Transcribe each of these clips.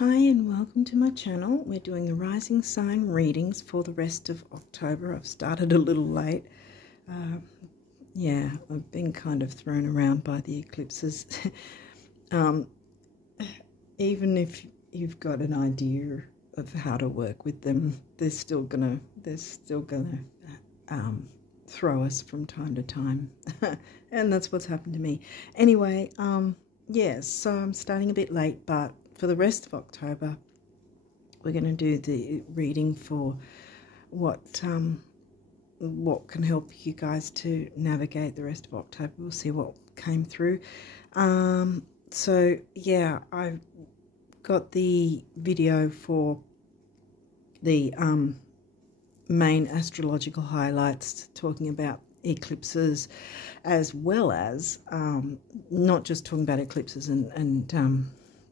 Hi and welcome to my channel. We're doing the rising sign readings for the rest of October. I've started a little late. Yeah, I've been kind of thrown around by the eclipses. Even if you've got an idea of how to work with them, they're still gonna throw us from time to time. And that's what's happened to me. Anyway, yes, so I'm starting a bit late, but for the rest of October, we're going to do the reading for what can help you guys to navigate the rest of October. We'll see what came through. So yeah, I've got the video for the main astrological highlights talking about eclipses, as well as not just talking about eclipses and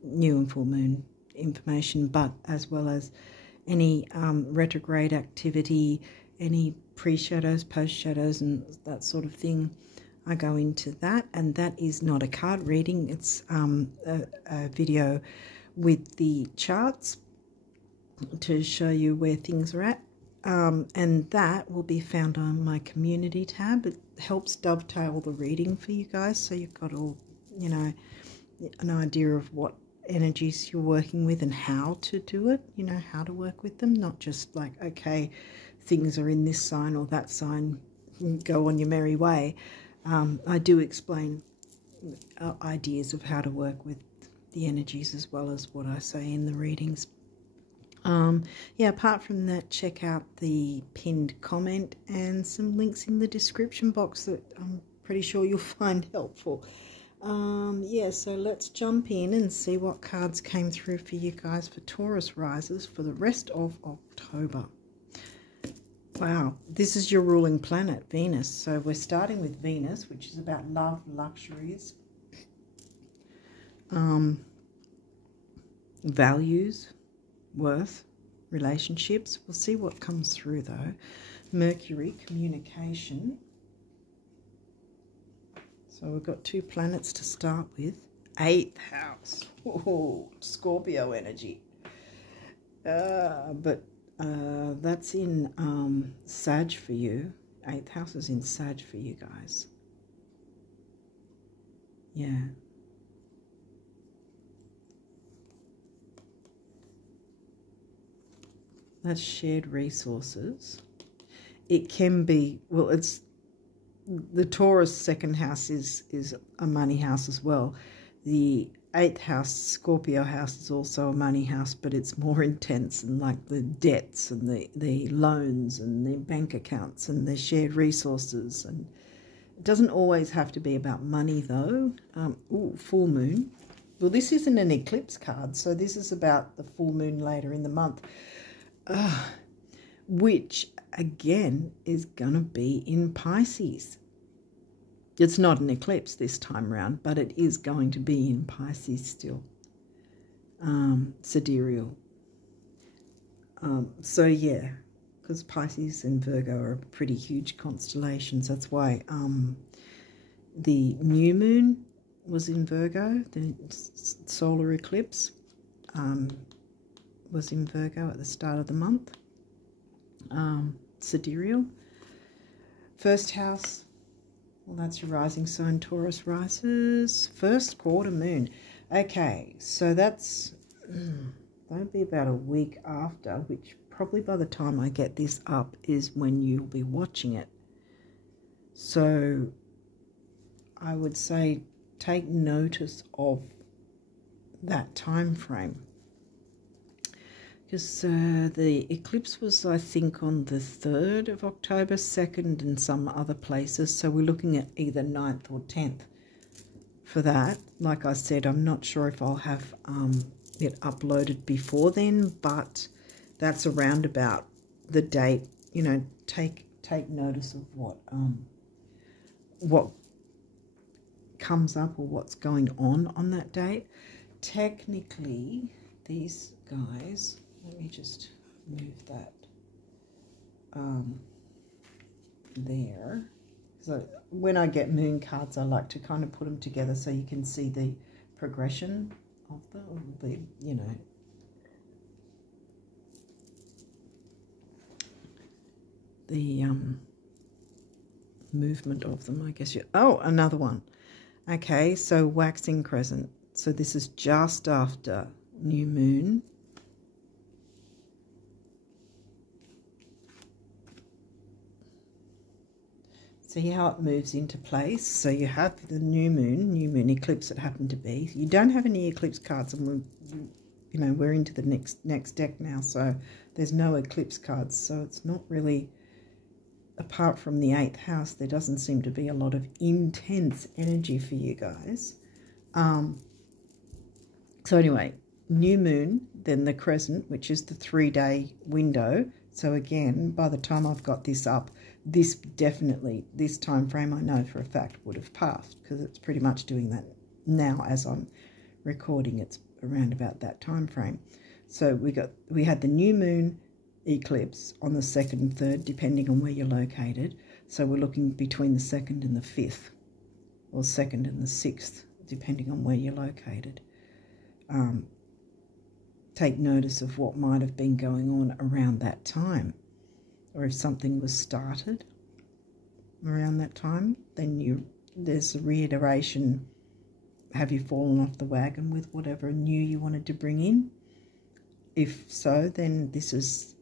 new and full moon information, but as well as any retrograde activity, any pre-shadows, post-shadows, and that sort of thing. I go into that, and that is not a card reading. It's a video with the charts to show you where things are at. And that will be found on my community tab. It helps dovetail the reading for you guys, so you've got all, you know, an idea of what energies you're working with and how to do it, you know, how to work with them, not just like, okay, things are in this sign or that sign, go on your merry way. I do explain ideas of how to work with the energies as well as what I say in the readings. Yeah, apart from that, check out the pinned comment and some links in the description box that I'm pretty sure you'll find helpful. Yeah, so let's jump in and see what cards came through for you guys for Taurus risers for the rest of October. Wow, this is your ruling planet, Venus. So we're starting with Venus, which is about love, luxuries, values, worth, relationships. We'll see what comes through though. Mercury, communication. So we've got two planets to start with. 8th house. Oh, Scorpio energy. But that's in Sag for you. 8th house is in Sag for you guys. Yeah. That's shared resources. It can be, well, it's the Taurus second house is a money house as well. The 8th house, Scorpio house, is also a money house, but it's more intense, and like the debts and the loans and the bank accounts and the shared resources. And it doesn't always have to be about money though. Ooh, full moon. Well, this isn't an eclipse card, so this is about the full moon later in the month, which again is going to be in Pisces. It's not an eclipse this time round, but it is going to be in Pisces still. Sidereal. So yeah, because Pisces and Virgo are pretty huge constellations. That's why the new moon was in Virgo. The solar eclipse was in Virgo at the start of the month. Sidereal. First house, well, that's your rising sign, Taurus risers. First quarter moon. Okay, so that's, that'll be about a week after, which probably by the time I get this up is when you'll be watching it. So I would say take notice of that time frame. Because the eclipse was, I think, on the 3rd of October, 2nd and some other places. So we're looking at either 9th or 10th for that. Like I said, I'm not sure if I'll have it uploaded before then, but that's around about the date. You know, take notice of what comes up or what's going on that date. Technically, these guys... Let me just move that there. So when I get moon cards, I like to kind of put them together so you can see the progression of the, you know, the movement of them, I guess. Oh, another one. Okay, so waxing crescent. So this is just after new moon. See how it moves into place. So you have the new moon eclipse it happened to be. You don't have any eclipse cards, and we're into the next deck now, so there's no eclipse cards. So it's not really, apart from the 8th house, there doesn't seem to be a lot of intense energy for you guys. So anyway, new moon, then the crescent, which is the 3-day window. So again, by the time I've got this up, this time frame I know for a fact would have passed, because it's pretty much doing that now as I'm recording. It's around about that time frame. So we had the new moon eclipse on the 2nd and 3rd, depending on where you're located. So we're looking between the 2nd and the 5th, or 2nd and the 6th, depending on where you're located. Take notice of what might have been going on around that time, or if something was started around that time, then there's a reiteration. Have you fallen off the wagon with whatever new you wanted to bring in? If so, then this is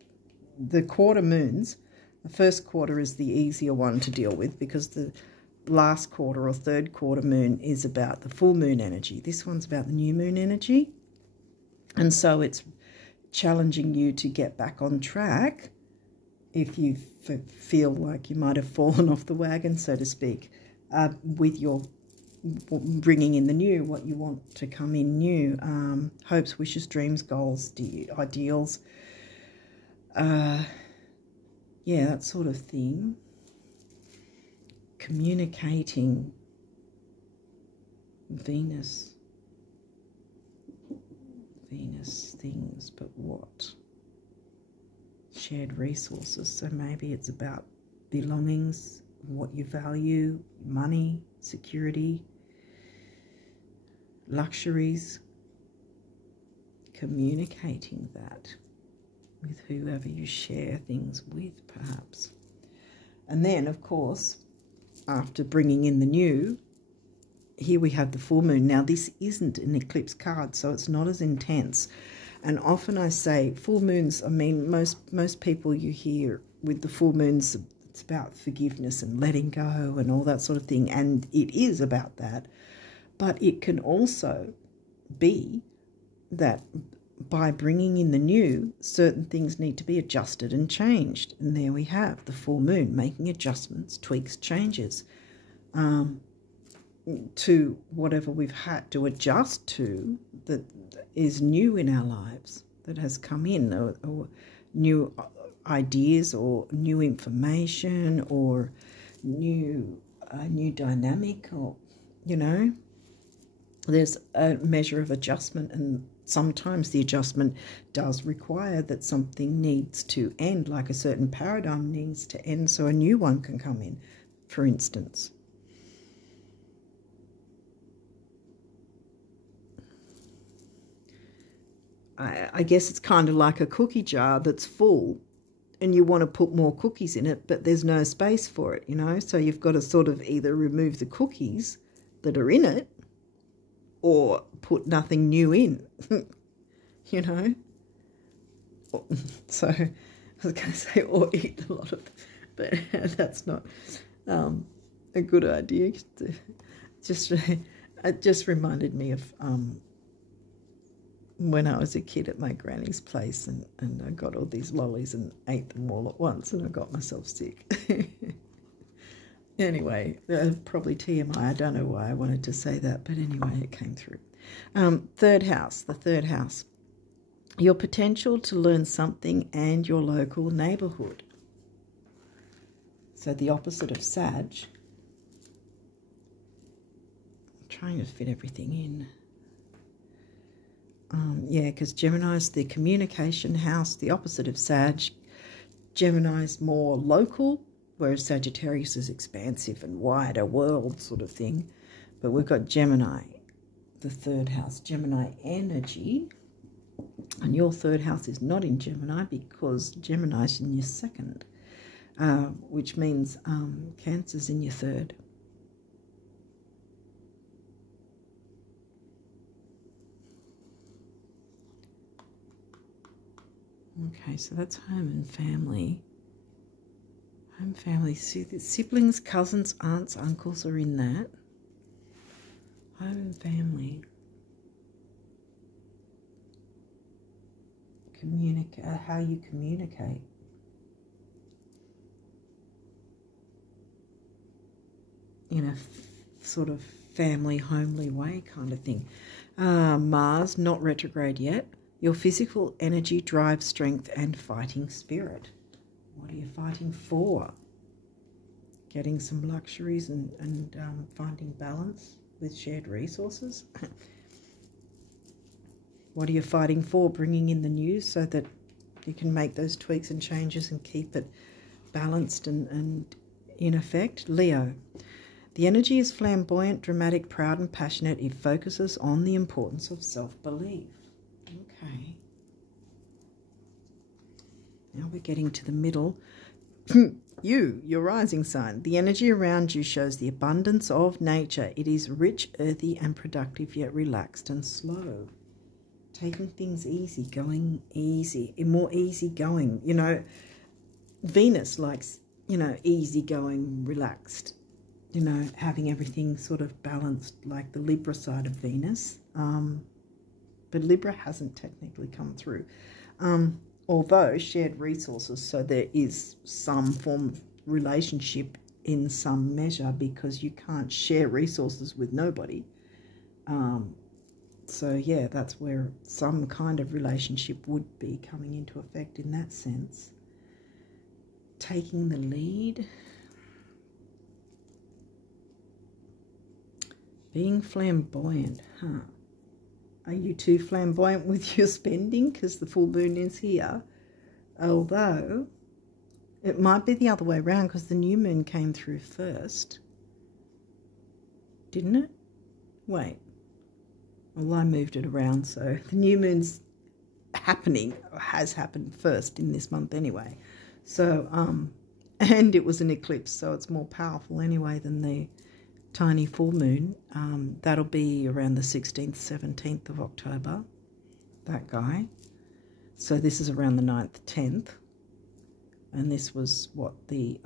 the quarter moons. The first quarter is the easier one to deal with, because the last quarter or 3rd quarter moon is about the full moon energy. This one's about the new moon energy. And so it's challenging you to get back on track if you feel like you might have fallen off the wagon, so to speak, with your bringing in the new, what you want to come in new. Hopes, wishes, dreams, goals, ideals. Yeah, that sort of thing. Communicating. Venus things, but what? Shared resources. So maybe it's about belongings, what you value, money, security, luxuries. Communicating that with whoever you share things with, perhaps. And then, of course, after bringing in the new, here we have the full moon. Now, this isn't an eclipse card, so it's not as intense. And often I say full moons, I mean, most people you hear with the full moons, it's about forgiveness and letting go and all that sort of thing. And it is about that. But it can also be that by bringing in the new, certain things need to be adjusted and changed. And there we have the full moon, making adjustments, tweaks, changes to whatever we've had to adjust to that is new in our lives, that has come in, or new ideas or new information or new dynamic, or, there's a measure of adjustment, and sometimes the adjustment does require that something needs to end, like a certain paradigm needs to end so a new one can come in, for instance. I guess it's kind of like a cookie jar that's full and you want to put more cookies in it, but there's no space for it, So you've got to sort of either remove the cookies that are in it or put nothing new in, So I was going to say, or eat a lot of, but that's not a good idea. It just reminded me of when I was a kid at my granny's place, and I got all these lollies and ate them all at once, and I got myself sick. Anyway, probably TMI. I don't know why I wanted to say that, but anyway, it came through. Third house, the third house. Your potential to learn something and your local neighbourhood. So the opposite of Sag. I'm trying to fit everything in. Yeah, because Gemini's the communication house, the opposite of Sag. Gemini's more local, whereas Sagittarius is expansive and wider world sort of thing. But we've got Gemini, the third house, Gemini energy. And your third house is not in Gemini because Gemini's in your second. which means Cancer's in your third. Okay, so that's home and family. Home family, siblings, cousins, aunts, uncles are in that. Home and family. How you communicate. In a sort of family, homely way kind of thing. Mars, not retrograde yet. Your physical energy, drive, strength, and fighting spirit. What are you fighting for? Getting some luxuries and finding balance with shared resources. What are you fighting for? Bringing in the news so that you can make those tweaks and changes and keep it balanced and in effect. Leo. The energy is flamboyant, dramatic, proud, and passionate. It focuses on the importance of self-belief. Okay. Now we're getting to the middle. Your rising sign. The energy around you shows the abundance of nature. It is rich, earthy, and productive, yet relaxed and slow. Taking things easy, going easy, more easy going. You know, Venus likes, you know, easy going, relaxed. You know, having everything sort of balanced, like the Libra side of Venus. But Libra hasn't technically come through. Although shared resources, so there is some form of relationship in some measure, because you can't share resources with nobody. So yeah, that's where some kind of relationship would be coming into effect in that sense. Taking the lead. Being flamboyant, huh? Are you too flamboyant with your spending because the full moon is here? Although, it might be the other way around because the new moon came through first. Didn't it? Wait. Well, I moved it around, so the new moon's happening, or has happened first in this month anyway. So, and it was an eclipse, so it's more powerful anyway than the tiny full moon. That'll be around the 16th, 17th of October, that guy. So this is around the 9th, 10th. And this was what, the,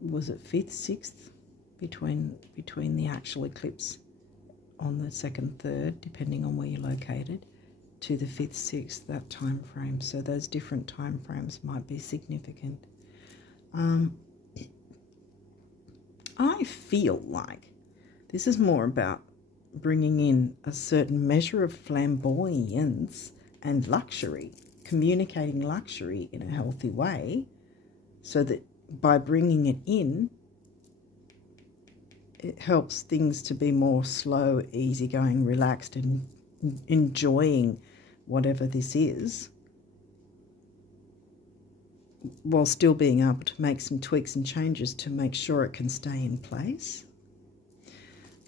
was it 5th, 6th? Between the actual eclipse on the 2nd, 3rd, depending on where you're located, to the 5th, 6th, that time frame. So those different time frames might be significant. I feel like this is more about bringing in a certain measure of flamboyance and luxury, communicating luxury in a healthy way, so that by bringing it in, it helps things to be more slow, easygoing, relaxed, and enjoying whatever this is, while still being able to make some tweaks and changes to make sure it can stay in place.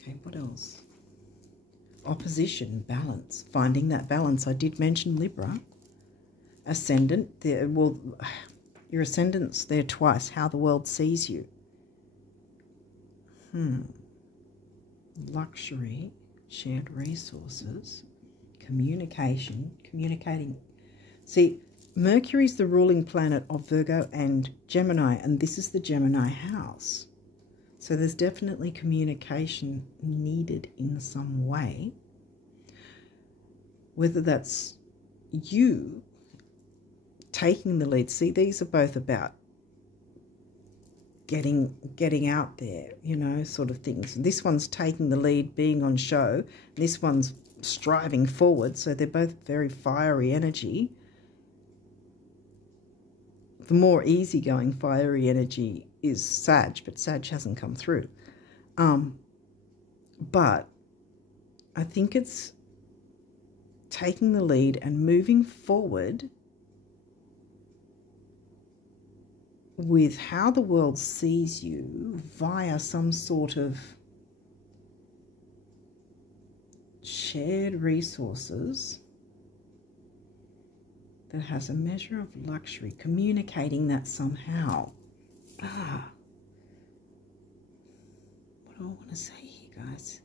Okay, what else? Opposition, balance, finding that balance. I did mention Libra. Ascendant, well, your ascendant's there twice, how the world sees you. Luxury, shared resources, communicating. See, Mercury's the ruling planet of Virgo and Gemini, and this is the Gemini house. So there's definitely communication needed in some way. Whether that's you taking the lead. See, these are both about getting out there, you know, sort of things. This one's taking the lead, being on show. This one's striving forward. So they're both very fiery energy. The more easygoing fiery energy is Sag, but Sag hasn't come through. But I think it's taking the lead and moving forward with how the world sees you via some sort of shared resources that has a measure of luxury, communicating that somehow. What do I want to say here, guys?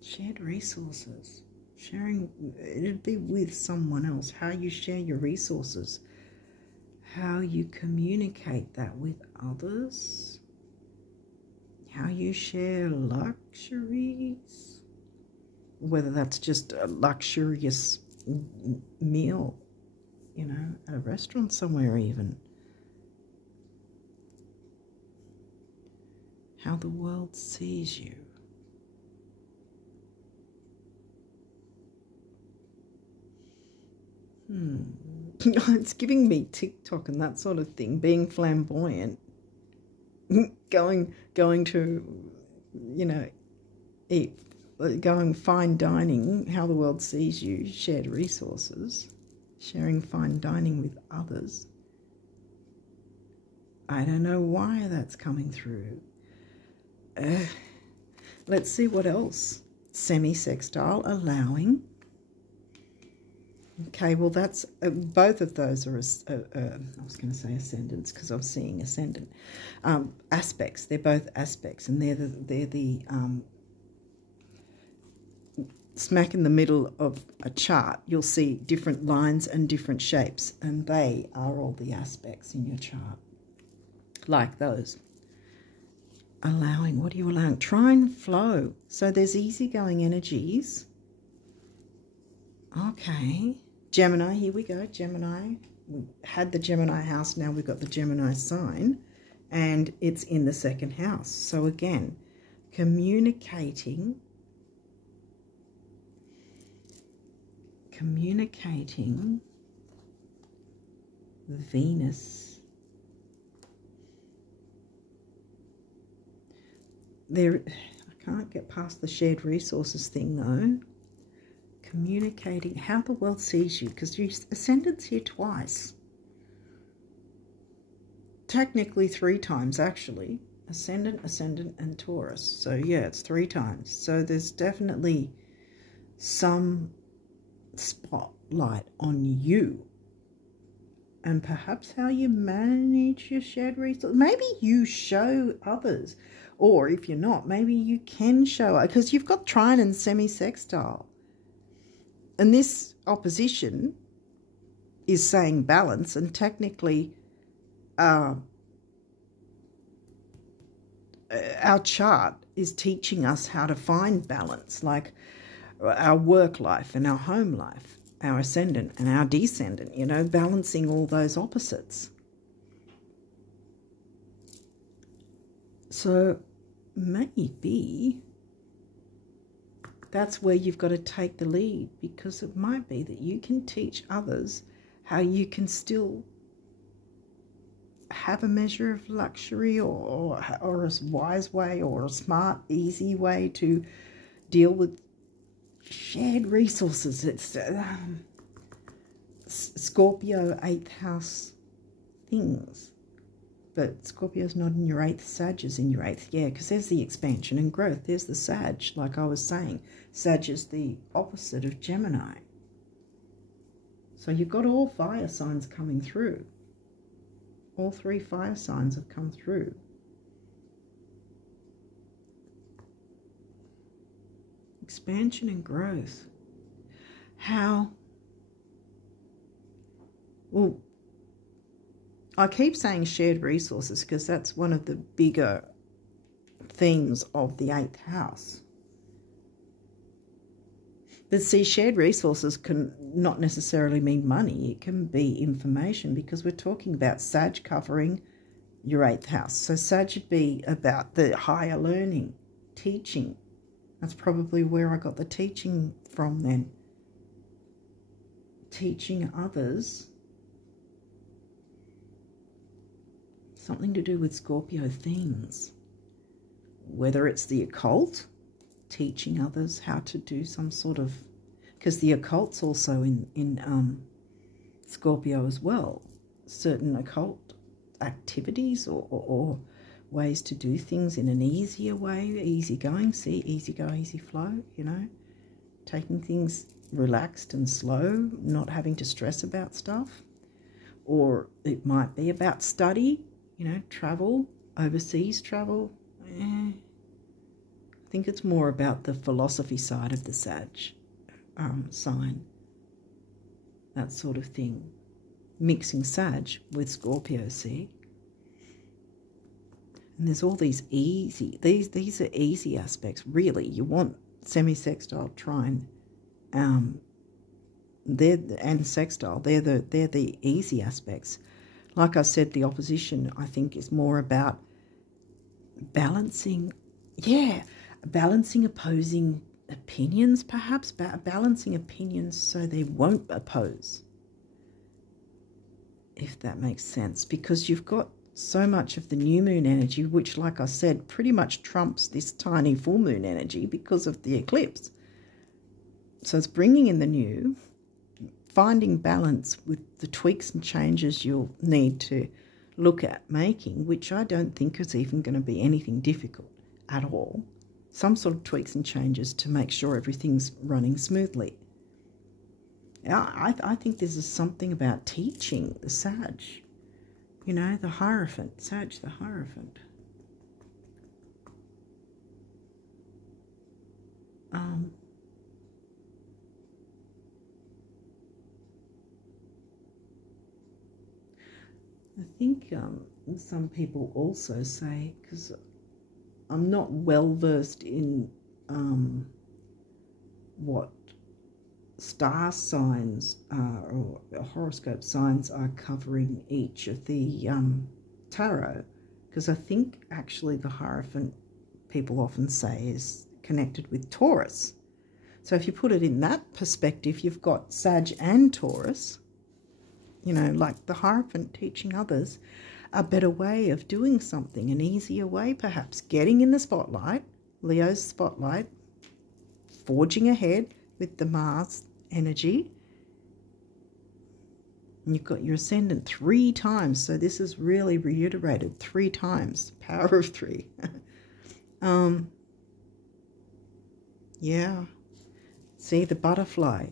Shared resources. Sharing, it'd be with someone else. How you share your resources. How you communicate that with others. How you share luxuries. Whether that's just a luxurious meal, you know, at a restaurant somewhere even. How the world sees you. It's giving me TikTok and that sort of thing, being flamboyant, going to, you know, eat, going fine dining, how the world sees you, shared resources, sharing fine dining with others. I don't know why that's coming through. Let's see what else. Semi-sextile, allowing. Okay, well, that's both of those are, I was going to say ascendants because I'm seeing ascendant aspects. They're both aspects, and they're the smack in the middle of a chart. You'll see different lines and different shapes, and they are all the aspects in your chart, like those. Allowing, what are you allowing? Trine flow. So there's easygoing energies. Okay. Gemini, here we go. Gemini. We had the Gemini house, now we've got the Gemini sign, and it's in the second house. So again, communicating Venus. There, I can't get past the shared resources thing though. Communicating how the world sees you, because your ascendant's here twice. Technically 3 times actually. Ascendant, and Taurus. So yeah, it's 3 times. So there's definitely some spotlight on you. And perhaps how you manage your shared resources. Maybe you show others. Or if you're not, maybe you can show, because you've got trine and semi-sextile. And this opposition is saying balance, and technically our chart is teaching us how to find balance, like our work life and our home life, our ascendant and our descendant, you know, balancing all those opposites. So maybe that's where you've got to take the lead, because it might be that you can teach others how you can still have a measure of luxury, or a wise way, or a smart, easy way to deal with shared resources. It's Scorpio 8th house things. But Scorpio's not in your 8th, Sag is in your 8th. Yeah, because there's the expansion and growth. There's the Sag, like I was saying. Sag is the opposite of Gemini. So you've got all fire signs coming through. All 3 fire signs have come through. Expansion and growth. How? Well, I keep saying shared resources because that's one of the bigger themes of the 8th house. But see, shared resources can not necessarily mean money. It can be information, because we're talking about Sag covering your 8th house. So Sag would be about the higher learning, teaching. That's probably where I got the teaching from then. Teaching others. Something to do with Scorpio things. Whether it's the occult, teaching others how to do some sort of, because the occult's also in Scorpio as well. Certain occult activities or ways to do things in an easier way, easy going. See, easy go, easy flow, you know. taking things relaxed and slow, not having to stress about stuff. Or it might be about study, you know, travel, overseas travel. I think it's more about the philosophy side of the Sag sign, that sort of thing. Mixing Sag with Scorpio, see? And there's all these easy, these are easy aspects, really. You want semi-sextile, trine, and sextile. They're the easy aspects. Like I said, the opposition, I think, is more about balancing, balancing opposing opinions, perhaps, balancing opinions so they won't oppose, if that makes sense, because you've got so much of the new moon energy, which, like I said, pretty much trumps this tiny full moon energy because of the eclipse. So it's bringing in the new, finding balance with the tweaks and changes you'll need to look at making, which I don't think is even going to be anything difficult at all. Some sort of tweaks and changes to make sure everything's running smoothly. I think this is something about teaching the Sag. You know, the Hierophant, Sag the Hierophant. I think some people also say, because I'm not well versed in what star signs or horoscope signs are covering each of the tarot, because I think actually the Hierophant, people often say, is connected with Taurus. So if you put it in that perspective, you've got Sag and Taurus, you know, like the Hierophant teaching others a better way of doing something, an easier way perhaps, getting in the spotlight, Leo's spotlight, forging ahead with the Mars energy. And you've got your Ascendant 3 times, so this is really reiterated 3 times, power of 3. Yeah, see the butterfly,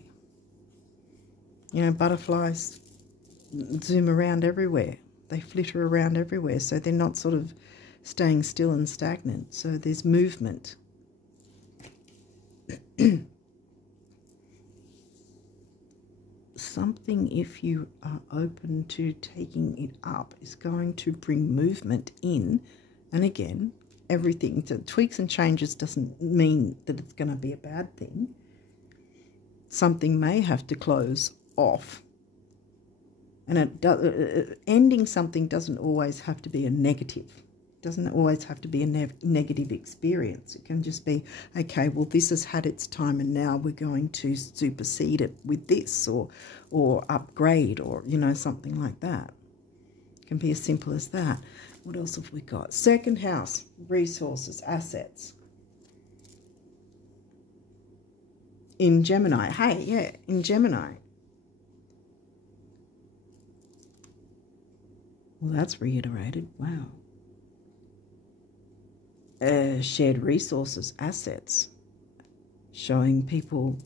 you know, butterflies zoom around everywhere, they flitter around everywhere, so they're not sort of staying still and stagnant, so there's movement. Something, if you are open to taking it up, is going to bring movement in. And again, everything, the tweaks and changes doesn't mean that it's going to be a bad thing. Something may have to close off. And ending something doesn't always have to be a negative. It doesn't always have to be a negative experience. It can just be, okay, well, this has had its time and now we're going to supersede it with this, or upgrade, or, you know, something like that. It can be as simple as that. What else have we got? Second house, resources, assets. In Gemini. Hey, yeah, in Gemini. Well, that's reiterated. Wow. Shared resources, assets. Showing people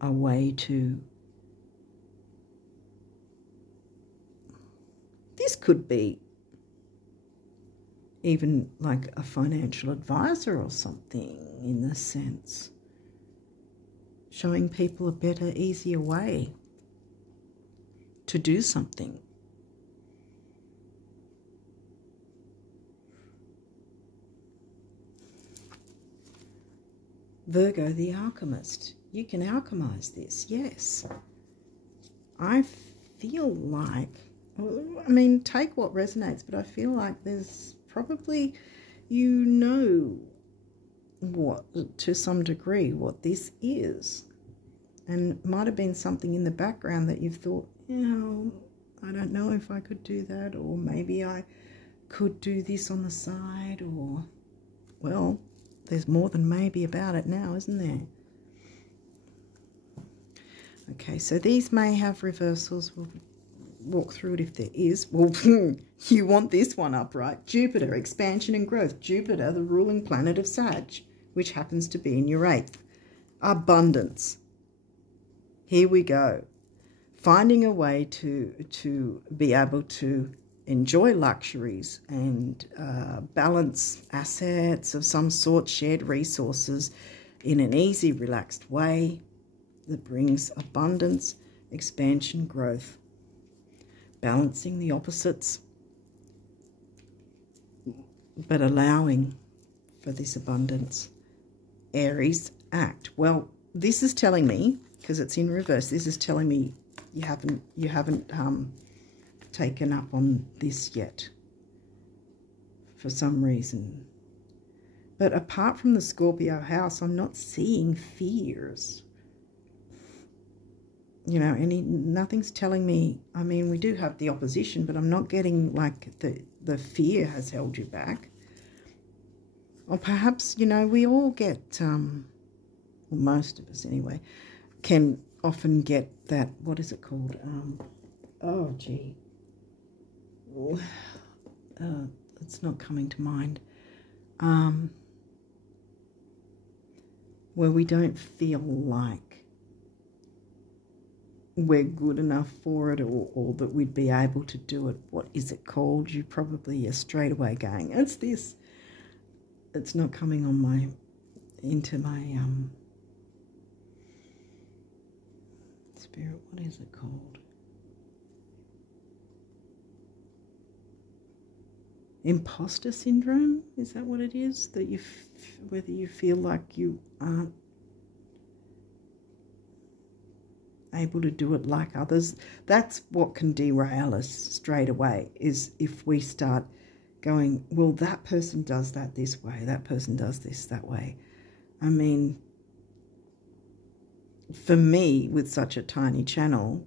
a way to... This could be even like a financial advisor or something, in this sense. Showing people a better, easier way to do something. Virgo, the alchemist. You can alchemize this, yes. I feel like, I mean, take what resonates, but I feel like there's probably, you know, what, to some degree, what this is. And it might have been something in the background that you've thought, you know, I don't know if I could do that, or maybe I could do this on the side, or, well, there's more than maybe about it now, isn't there? Okay, so these may have reversals. We'll walk through it if there is. Well, you want this one up, right? Jupiter, expansion and growth. Jupiter, the ruling planet of Sag, which happens to be in your 8th. Abundance. Here we go. Finding a way to be able to enjoy luxuries and balance assets of some sort, shared resources in an easy, relaxed way that brings abundance, expansion, growth. Balancing the opposites, but allowing for this abundance. Aries, act. Well, this is telling me, because it's in reverse, this is telling me you haven't taken up on this yet for some reason. But apart from the Scorpio house, I'm not seeing fears. You know, nothing's telling me, I mean, we do have the opposition, but I'm not getting like the fear has held you back. Or perhaps, you know, we all get, well, most of us anyway, can often get that, what is it called? Oh, gee. It's not coming to mind. Where we don't feel like we're good enough for it, or that we'd be able to do it. What is it called? You probably are straight away going, it's this. It's not coming on into my spirit. What is it called? Imposter syndrome? Is that what it is? That whether you feel like you aren't able to do it like others. That's what can derail us straight away, is if we start going, well, that person does that this way, that person does this that way. I mean, for me, with such a tiny channel,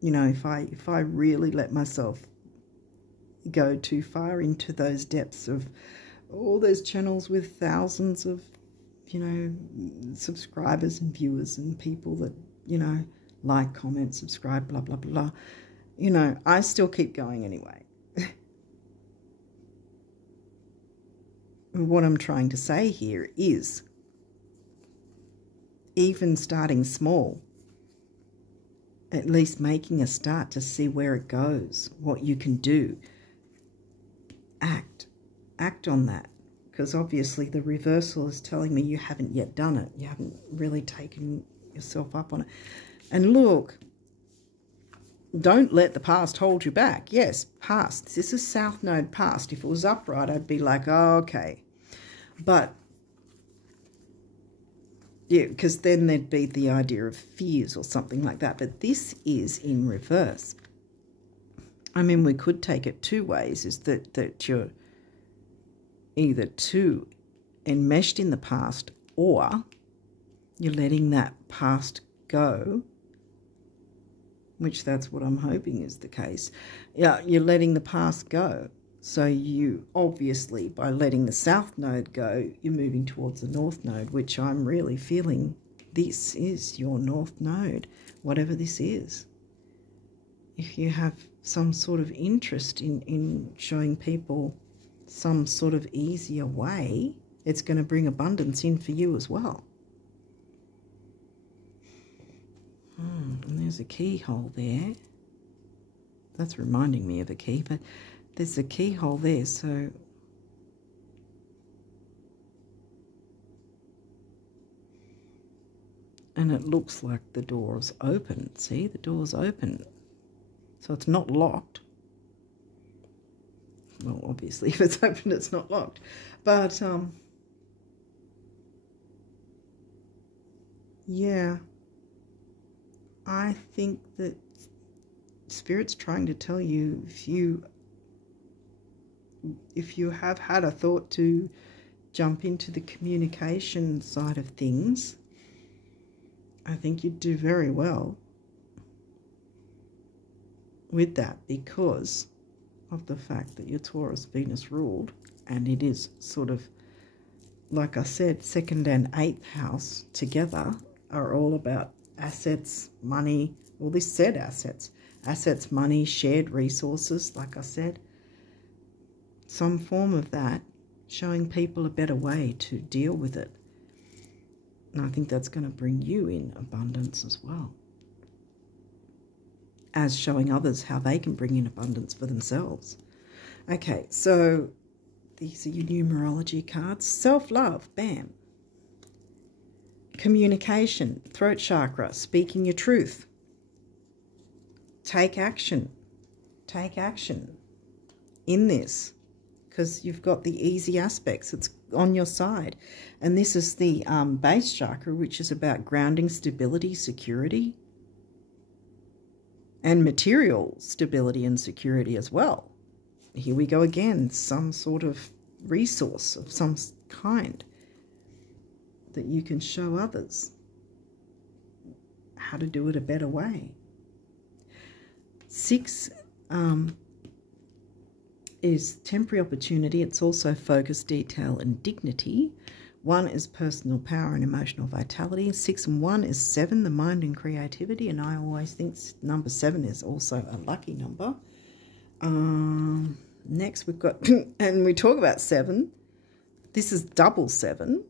you know, if I really let myself go too far into those depths of all those channels with thousands of, you know, subscribers and viewers and people that, you know, like, comment, subscribe, blah, blah, blah, you know, I still keep going anyway. What I'm trying to say here is, even starting small, at least making a start to see where it goes, what you can do. Act on that, because obviously the reversal is telling me you haven't yet done it. You haven't really taken yourself up on it. And look, don't let the past hold you back. Yes, past. This is South Node past. If it was upright, I'd be like, oh, okay. But, yeah, because then there'd be the idea of fears or something like that. But this is in reverse. I mean, we could take it two ways, is that you're either too enmeshed in the past, or you're letting that past go, which that's what I'm hoping is the case. Yeah, you're letting the past go. So you, obviously, by letting the South Node go, you're moving towards the North Node, which I'm really feeling this is your North Node, whatever this is. If you have some sort of interest in showing people some sort of easier way, it's going to bring abundance in for you as well. And there's a keyhole there. That's reminding me of a key, but there's a keyhole there, so and it looks like the door's open. See, the door's open. So it's not locked. Well, obviously, if it's open, it's not locked. But, yeah, I think that Spirit's trying to tell you, if you have had a thought to jump into the communication side of things, I think you'd do very well with that, because of the fact that you're Taurus Venus ruled, and it is sort of, like I said, 2nd and 8th house together are all about assets, money. Well, this said assets, money, shared resources, like I said, some form of that, showing people a better way to deal with it. And I think that's going to bring you in abundance as well. as showing others how they can bring in abundance for themselves. Okay, so these are your numerology cards. Self-love, bam. Communication, throat chakra, speaking your truth. Take action. Take action in this, because you've got the easy aspects. It's on your side. And this is the base chakra, which is about grounding, stability, security, and material stability and security as well. Here we go again, some sort of resource of some kind that you can show others how to do it a better way. 6 is temporary opportunity. It's also focus, detail, and dignity. 1 is personal power and emotional vitality. 6 and 1 is 7, the mind and creativity. And I always think number 7 is also a lucky number. Next we've got, and we talk about 7. This is double 7,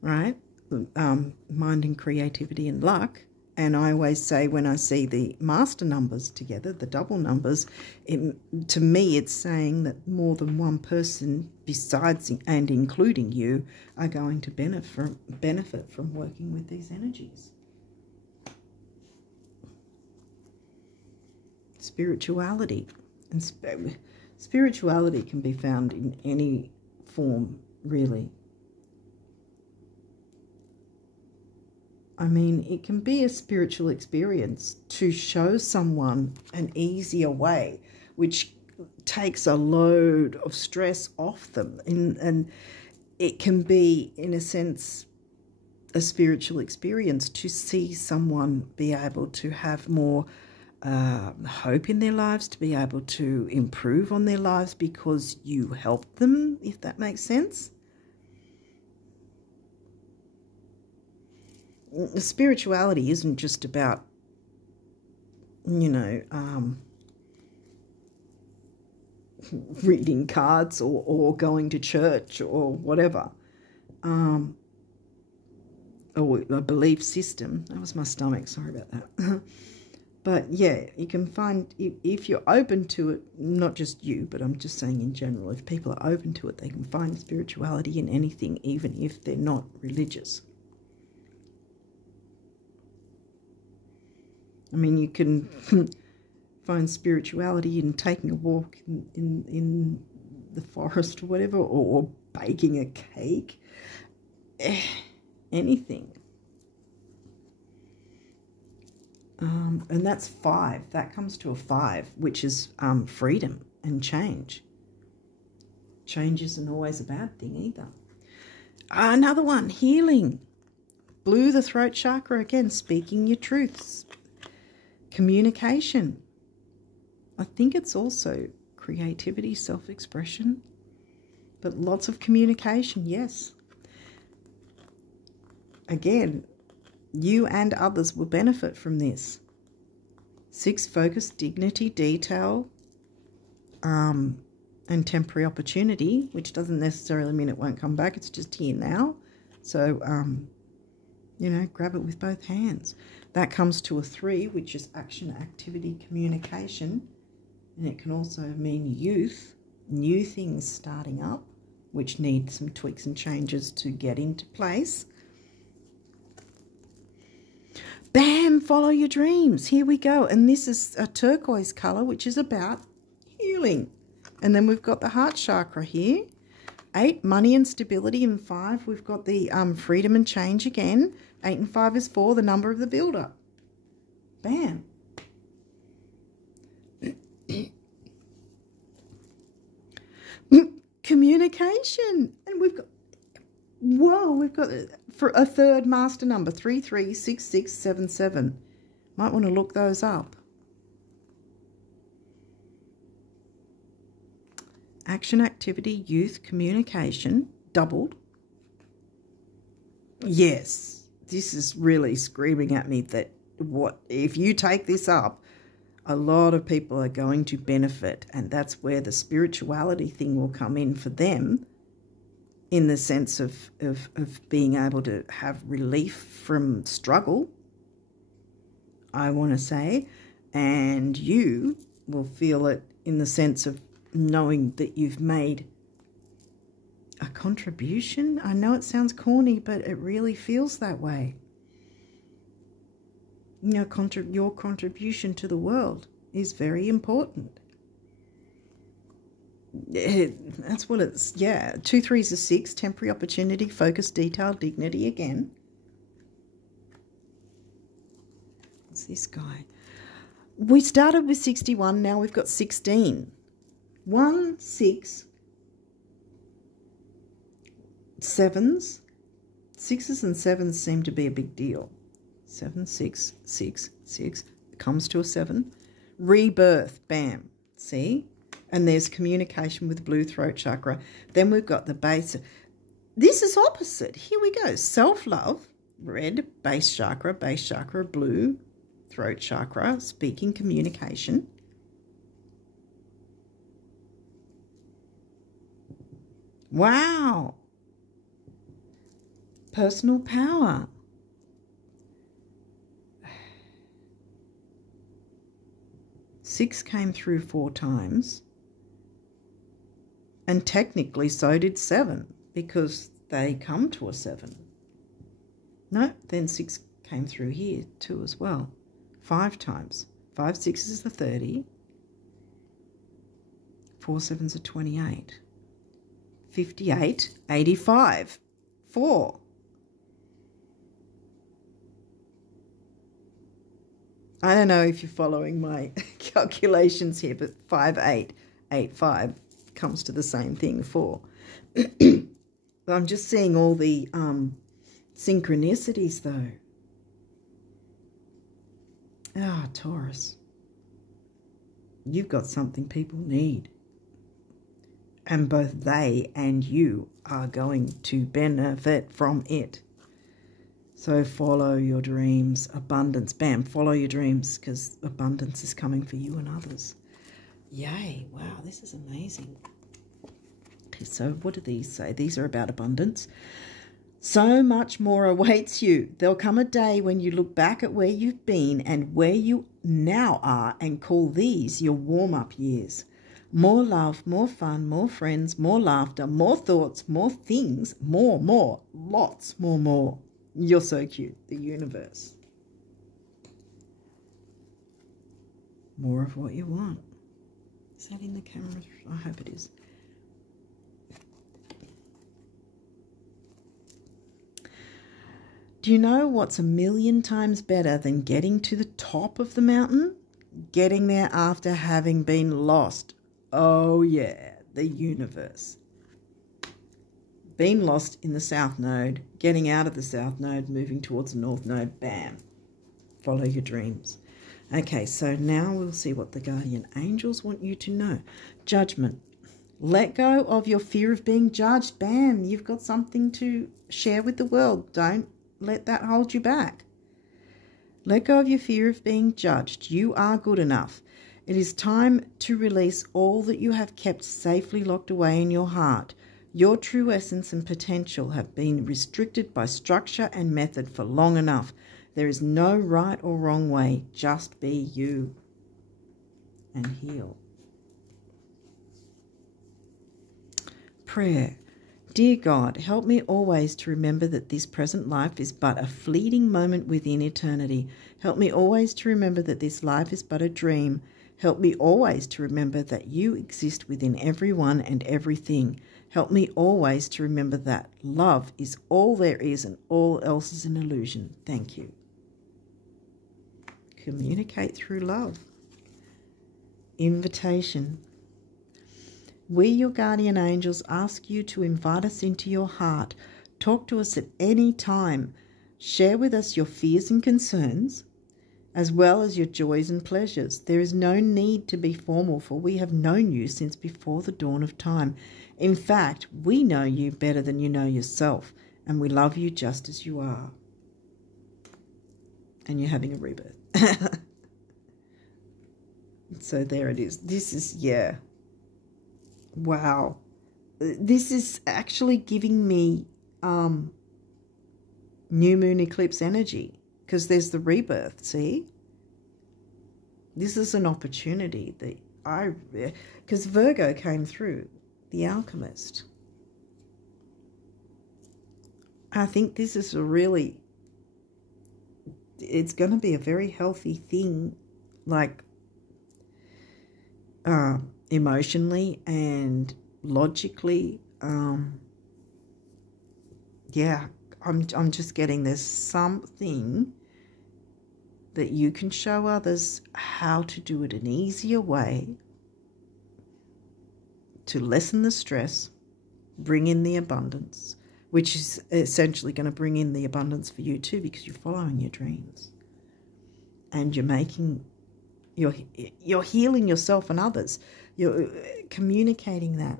right? Mind and creativity and luck. And I always say when I see the master numbers together, the double numbers, to me it's saying that more than one person besides and including you are going to benefit from working with these energies. Spirituality. And spirituality can be found in any form, really. I mean, it can be a spiritual experience to show someone an easier way, which takes a load of stress off them. And it can be, in a sense, a spiritual experience to see someone be able to have more hope in their lives, to be able to improve on their lives because you helped them, if that makes sense. Spirituality isn't just about, you know, reading cards or going to church or whatever, or a belief system. That was my stomach, sorry about that. But yeah, you can find, if you're open to it, not just you, but I'm just saying in general, if people are open to it, they can find spirituality in anything, even if they're not religious. I mean, you can find spirituality in taking a walk in the forest or whatever, or baking a cake, anything. And that's 5. That comes to a 5, which is freedom and change. Change isn't always a bad thing either. Another one, healing. Blue, the throat chakra, again, speaking your truths. Communication. I think it's also creativity, self-expression, but lots of communication, yes. Again, you and others will benefit from this. 6, focus, dignity, detail, and temporary opportunity, which doesn't necessarily mean it won't come back. It's just here now. So, you know, grab it with both hands. That comes to a 3, which is action, activity, communication. And it can also mean youth, new things starting up, which need some tweaks and changes to get into place. Bam, follow your dreams. Here we go. And this is a turquoise color, which is about healing. And then we've got the heart chakra here. 8, money and stability. And 5, we've got the freedom and change again. 8 and 5 is 4, the number of the builder. Bam. Communication. And we've got, whoa, we've got for a 3rd master number, 336677. Might want to look those up. Action, activity, youth, communication, doubled. Yes, this is really screaming at me that what if you take this up, a lot of people are going to benefit, and that's where the spirituality thing will come in for them, in the sense of being able to have relief from struggle, I want to say, And you will feel it in the sense of knowing that you've made a contribution. I know it sounds corny, but it really feels that way. You know, your contribution to the world is very important. That's what it's, yeah. 2 3 is a 6, temporary opportunity, focus, detail, dignity again. What's this guy? We started with 61, now we've got 16. 1, 6, 7s. 6s and 7s seem to be a big deal. 7, 6, 6, 6. It comes to a 7. Rebirth, bam. See? And there's communication with blue throat chakra. Then we've got the base. This is opposite. Here we go. Self-love, red, base chakra, blue, throat chakra, speaking, communication. Wow. Personal power. Six came through 4 times. And technically so did 7, because they come to a 7. No, then 6 came through here too as well. 5 times. 5 6s is the 30. 4 7s are 28. 58, 85. 4. I don't know if you're following my calculations here, but 5 8 8 5 comes to the same thing, 4. I'm just seeing all the synchronicities though. Ah, Taurus. You've got something people need. And both they and you are going to benefit from it. So follow your dreams. Abundance. Bam, follow your dreams, because abundance is coming for you and others. Yay. Wow, this is amazing. Okay, so what do these say? These are about abundance. So much more awaits you. There'll come a day when you look back at where you've been and where you now are and call these your warm-up years. More love, more fun, more friends, more laughter, more thoughts, more things, more, lots more. You're so cute, the universe. More of what you want. Is that in the camera? I hope it is. Do you know what's 1,000,000 times better than getting to the top of the mountain? Getting there after having been lost. Oh yeah, the universe. Being lost in the south node, getting out of the south node, moving towards the north node, bam. Follow your dreams. Okay, so now we'll see what the guardian angels want you to know. Judgment. Let go of your fear of being judged. Bam, you've got something to share with the world. Don't let that hold you back. Let go of your fear of being judged. You are good enough. It is time to release all that you have kept safely locked away in your heart. Your true essence and potential have been restricted by structure and method for long enough. There is no right or wrong way. Just be you and heal. Prayer. Dear God, help me always to remember that this present life is but a fleeting moment within eternity. Help me always to remember that this life is but a dream. Help me always to remember that you exist within everyone and everything. Help me always to remember that love is all there is and all else is an illusion. Thank you. Communicate through love. Invitation. We, your guardian angels, ask you to invite us into your heart. Talk to us at any time. Share with us your fears and concerns, as well as your joys and pleasures. There is no need to be formal, for we have known you since before the dawn of time. In fact, we know you better than you know yourself, and we love you just as you are. And you're having a rebirth. So there it is. This is, yeah. Wow. This is actually giving me new moon eclipse energy, because there's the rebirth, see? This is an opportunity that because Virgo came through, the Alchemist. I think this is it's going to be a very healthy thing, like emotionally and logically. Yeah, I'm just getting there's something that you can show others how to do it an easier way to lessen the stress, bring in the abundance, which is essentially going to bring in the abundance for you too, because you're following your dreams and you're healing yourself and others. You're communicating that,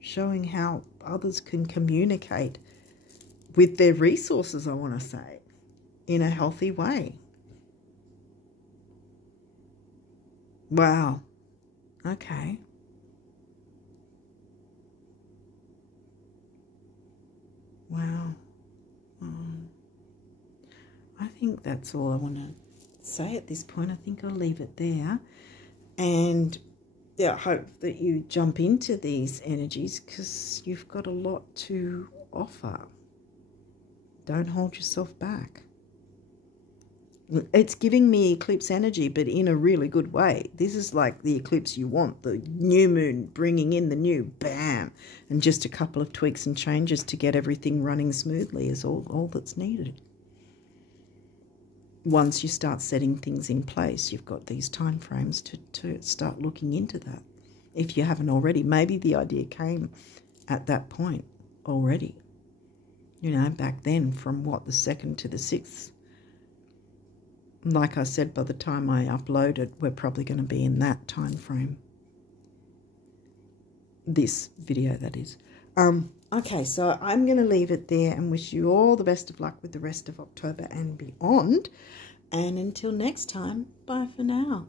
showing how others can communicate with their resources, I want to say, in a healthy way. Wow. Okay. Wow. I think that's all I want to say at this point. I think I'll leave it there. And yeah, I hope that you jump into these energies because you've got a lot to offer. Don't hold yourself back. It's giving me eclipse energy, but in a really good way. This is like the eclipse you want, the new moon bringing in the new, bam, and just a couple of tweaks and changes to get everything running smoothly is all that's needed. Once you start setting things in place, you've got these time frames to start looking into that. If you haven't already, maybe the idea came at that point already. You know, back then from what, the 2nd to the 6th. Like I said, by the time I upload it, we're probably going to be in that time frame. This video, that is. Okay, so I'm going to leave it there and wish you all the best of luck with the rest of October and beyond. And until next time, bye for now.